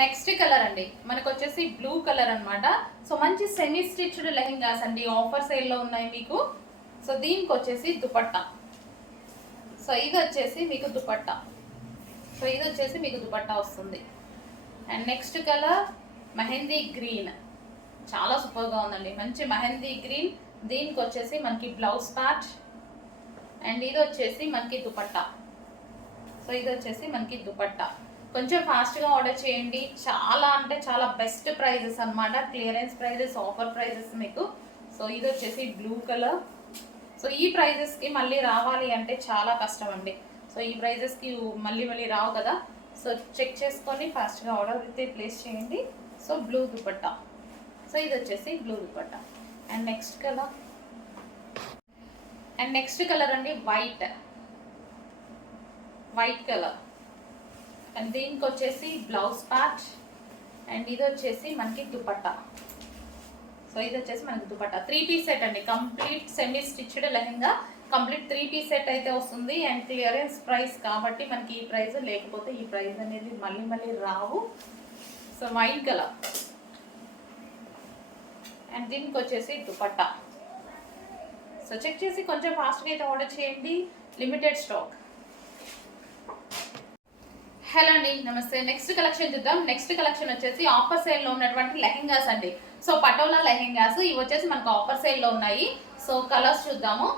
Next colour అండి మనకు వచ్చేసి బ్లూ కలర్ అన్నమాట. సో మంచి సెమీ స్టిచ్డ్ లెహెంగాస్ అండి, ఆఫర్ సేల్లో ఉన్నాయి మీకు. సో దీనికి వచ్చేసి దుపట్టా. సో ఇది వచ్చేసి మీకు దుపట్టా. సో ఇది వచ్చేసి మీకు దుపట్టా వస్తుంది. And next colour mehndi green, చాలా సూపర్గా ఉందండి, మంచి మెహందీ గ్రీన్. దీనికి వచ్చేసి మనకి బ్లౌజ్ పార్ట్. అండ్ ఇది వచ్చేసి మనకి దుపట్టా. సో ఇది వచ్చేసి మనకి దుపట్టా. కొంచెం ఫాస్ట్గా ఆర్డర్ చేయండి, చాలా అంటే చాలా బెస్ట్ ప్రైజెస్ అనమాట, క్లియరెన్స్ ప్రైజెస్, ఆఫర్ ప్రైజెస్ మీకు. సో ఇది వచ్చేసి బ్లూ కలర్. సో ఈ ప్రైజెస్కి మళ్ళీ రావాలి అంటే చాలా కష్టం అండి. సో ఈ ప్రైజెస్కి మళ్ళీ రావు కదా. సో చెక్ చేసుకొని ఫాస్ట్గా ఆర్డర్ అయితే ప్లేస్ చేయండి. So blue dupatta. సో ఇది వచ్చేసి blue dupatta. And next colour అండి వైట్ కలర్. అండ్ దీనికి వచ్చేసి బ్లౌజ్ పార్ట్. అండ్ ఇది వచ్చేసి మనకి దుపట్టా. సో ఇది వచ్చేసి మనకి దుపట్టా 3 పీస్ సెట్ అండి, complete semi stitched lehenga, complete 3 piece set అయితే వస్తుంది. అండ్ క్లియరెన్స్ ప్రైస్ కాబట్టి మనకి ఈ ప్రైస్, లేకపోతే ఈ ప్రైస్ అనేది మళ్ళీ రావు. So white colour. అండ్ దీనికి వచ్చేసి దుపట్టా. సో చెక్ చేసి కొంచెం ఫాస్ట్గా అయితే ఆర్డర్ చేయండి, లిమిటెడ్ స్టాక్. హలో అండి, నమస్తే. నెక్స్ట్ కలెక్షన్ చూద్దాం. నెక్స్ట్ కలెక్షన్ వచ్చేసి ఆఫర్ సేల్లో ఉన్నటువంటి లెహెంగాస్ అండి. సో పటోలా లెహెంగాస్ ఇవి వచ్చేసి మనకు ఆఫర్ సేల్లో ఉన్నాయి. సో కలర్స్ చూద్దాము.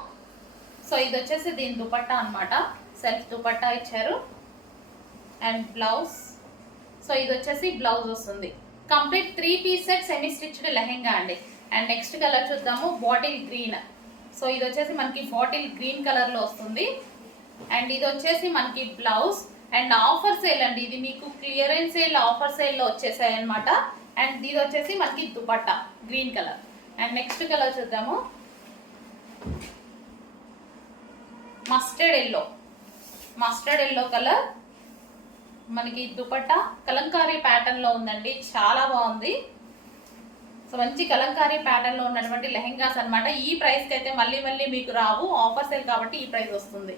సో ఇది వచ్చేసి దీని దుపట్టా అనమాట, సెల్ఫ్ దుపట్టా ఇచ్చారు. And blouse. సో ఇది వచ్చేసి బ్లౌజ్ వస్తుంది. Complete 3 piece set semi stitched lehenga అండి. అండ్ నెక్స్ట్ కలర్ చూద్దాము, బాటిల్ గ్రీన్. సో ఇది వచ్చేసి మనకి బాటిల్ గ్రీన్ కలర్లో వస్తుంది. అండ్ ఇది వచ్చేసి మనకి బ్లౌజ్. అండ్ ఆఫర్ సేల్ అండి, ఇది మీకు క్లియరెన్స్ సేల్, ఆఫర్ సేల్లో వచ్చేసాయి అనమాట. అండ్ ఇది వచ్చేసి మనకి dupatta green colour. And next colour చూద్దాము, మస్టర్డ్ ఎల్లో కలర్. మనకి దుపట్టా కలంకారీ ప్యాటర్న్లో ఉందండి, చాలా బాగుంది. సో మంచి కలంకారీ ప్యాటర్న్లో ఉన్నటువంటి లెహెంగాస్ అనమాట. ఈ ప్రైస్కి అయితే మళ్ళీ మీకు రావు, ఆఫర్ సేల్ కాబట్టి ఈ ప్రైస్ వస్తుంది.